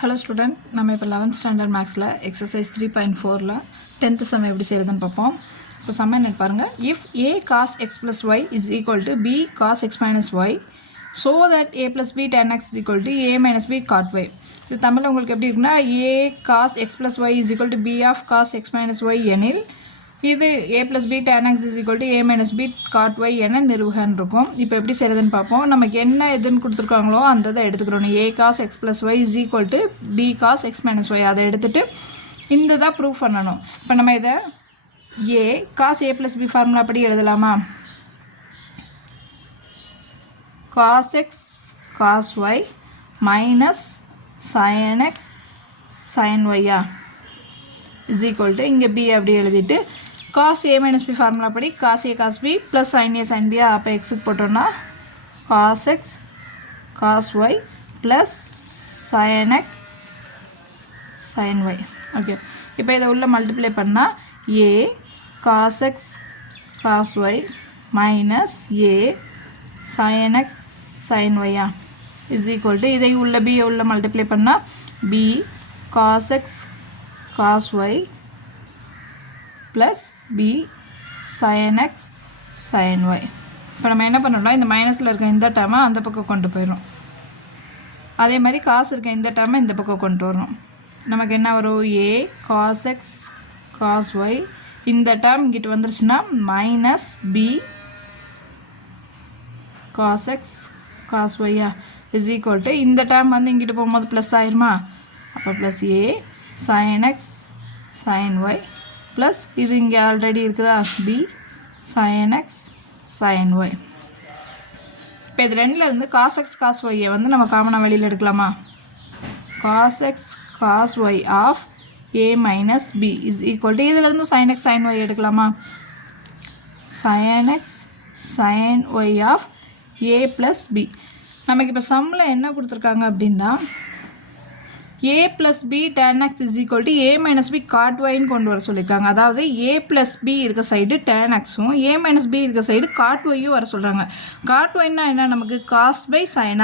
Hello student, நம்ம இப்போ 11th standard mathsல exercise 3.4ல 10th sum எப்படி செய்யறதுன்னு பார்ப்போம். இப்போ sum என்ன பாருங்க. If a cos x plus y is equal to b cos x minus y, so that a plus b tan x is equal to a minus b cot y. இது தமிழ்ல உங்களுக்கு எப்படி இருக்குன்னா a cos x plus y is equal to b of cos x minus y எனில் இது a plus b tan x is equal to a minus b cot y என நிறுவுகன்னு இருக்கும். இப்போ எப்படி செய்யறதுன்னு பார்ப்போம். நமக்கு என்ன எதுன்னு கொடுத்துருக்காங்களோ அந்த இதை எடுத்துக்கிறோம். a cos x plus y is equal to b cos x minus y அதை எடுத்துட்டு இந்த தான் ப்ரூவ் பண்ணணும். இப்போ நம்ம இதை a cos a plus b formula அப்படி எழுதலாமா? cos x cos y minus sin x sin y is equal to இங்கே b அப்படி எழுதிட்டு cos a minus b formula படி cos a cos b plus sin a sin b அப்போ xக்கு போட்டோம்னா cos x cos y plus sin x sin y. Okay, இப்போ இதை உள்ள multiply பண்ணால் a cos x cos y minus a sin x sin y is equal to இதை உள்ள b உள்ள multiply பண்ணால் b cos x cos y plus b sin x sin y. இப்போ நம்ம என்ன பண்ணோம்னா இந்த மைனஸில் இருக்க இந்த டேர்மை அந்த பக்கம் கொண்டு போயிடும். அதே மாதிரி காசு இருக்க இந்த டேர்மை இந்த பக்கம் கொண்டு வரணும். நமக்கு என்ன வரும்? a cos x cos y இந்த டேர்ம் இங்கிட்டு வந்துருச்சுன்னா minus b cos x cos y is equal to இந்த டேர்ம் வந்து இங்கிட்டு போகும்போது ப்ளஸ் ஆயிருமா? அப்போ plus a sin x sin y plus இது இங்கே ஆல்ரெடி இருக்குதா b sin x sin y. இப்போ இது ரெண்டில் இருந்து cos x cos y வந்து நம்ம காமனாக வெளியில் எடுக்கலாமா? cos x cos y of a minus b is equal to இதிலிருந்து sin x sin y எடுக்கலாமா? sin x sin y of a plus b. நமக்கு இப்போ சம்மில் என்ன கொடுத்துருக்காங்க அப்படின்னா a plus b tan x is equal to a minus b cot yன்னு கொண்டு வர சொல்லியிருக்காங்க. அதாவது a plus b இருக்க சைடு tan xும் a minus b இருக்க சைடு cot yயும் வர சொல்கிறாங்க. cot yன்னா என்ன? நமக்கு cos by sin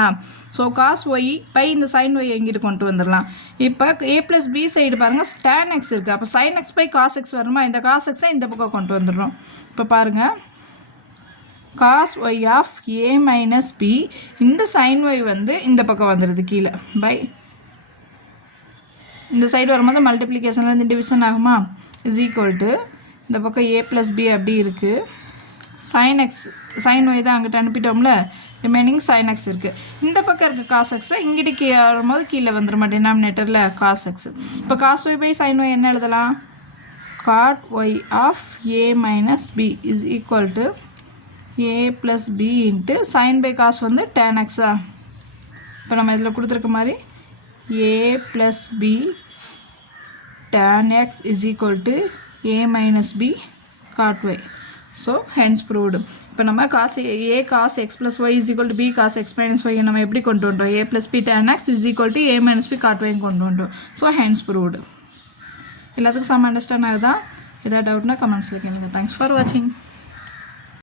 so cos y by இந்த sin y எங்கிட்டு கொண்டு வந்துடலாம். இப்போ a plus b சைடு பாருங்கள் tan x இருக்குது. அப்போ sin x by cos x வருமா? இந்த cos x இந்த பக்கம் கொண்டு வந்துடுறோம். இப்போ பாருங்கள் cos y of a minus b இந்த sin y வந்து இந்த பக்கம் வந்துடுது கீழே பை இந்த சைடு வரும்போது மல்டிப்ளிகேஷன்லேருந்து டிவிஷன் ஆகுமா? இஸ் ஈக்குவல் டு இந்த பக்கம் a ப்ளஸ் b அப்படி இருக்குது. sin x sin y தான் அங்கிட்ட அனுப்பிட்டோம்ல, ரிமைனிங் sin x இருக்குது. இந்த பக்கம் இருக்க cos x இங்கிட்டு வரும்போது கீழே வந்துடுமா டினாமினேட்டரில் cos x. இப்போ cos y by sin y என்ன எழுதலாம்? cot y of a minus b is equal to a plus b into sin by cos வந்து tan x. இப்போ நம்ம இதில் கொடுத்துருக்க மாதிரி a plus b tan x is equal to a minus b cot y. So hence proved. இப்போ நம்ம cos a cos x plus y is equal to b cos x minus y நம்ம எப்படி கொண்டு வந்தோம்? a plus b tan x is equal to a minus b cot y கொண்டு வந்தோம். So hence proved. எல்லாத்துக்கும் some understand ஆகுதா? ஏதாவது டவுட்னா கமெண்ட்ஸில் கேளுங்க. தேங்க்ஸ் ஃபார் வாட்சிங்.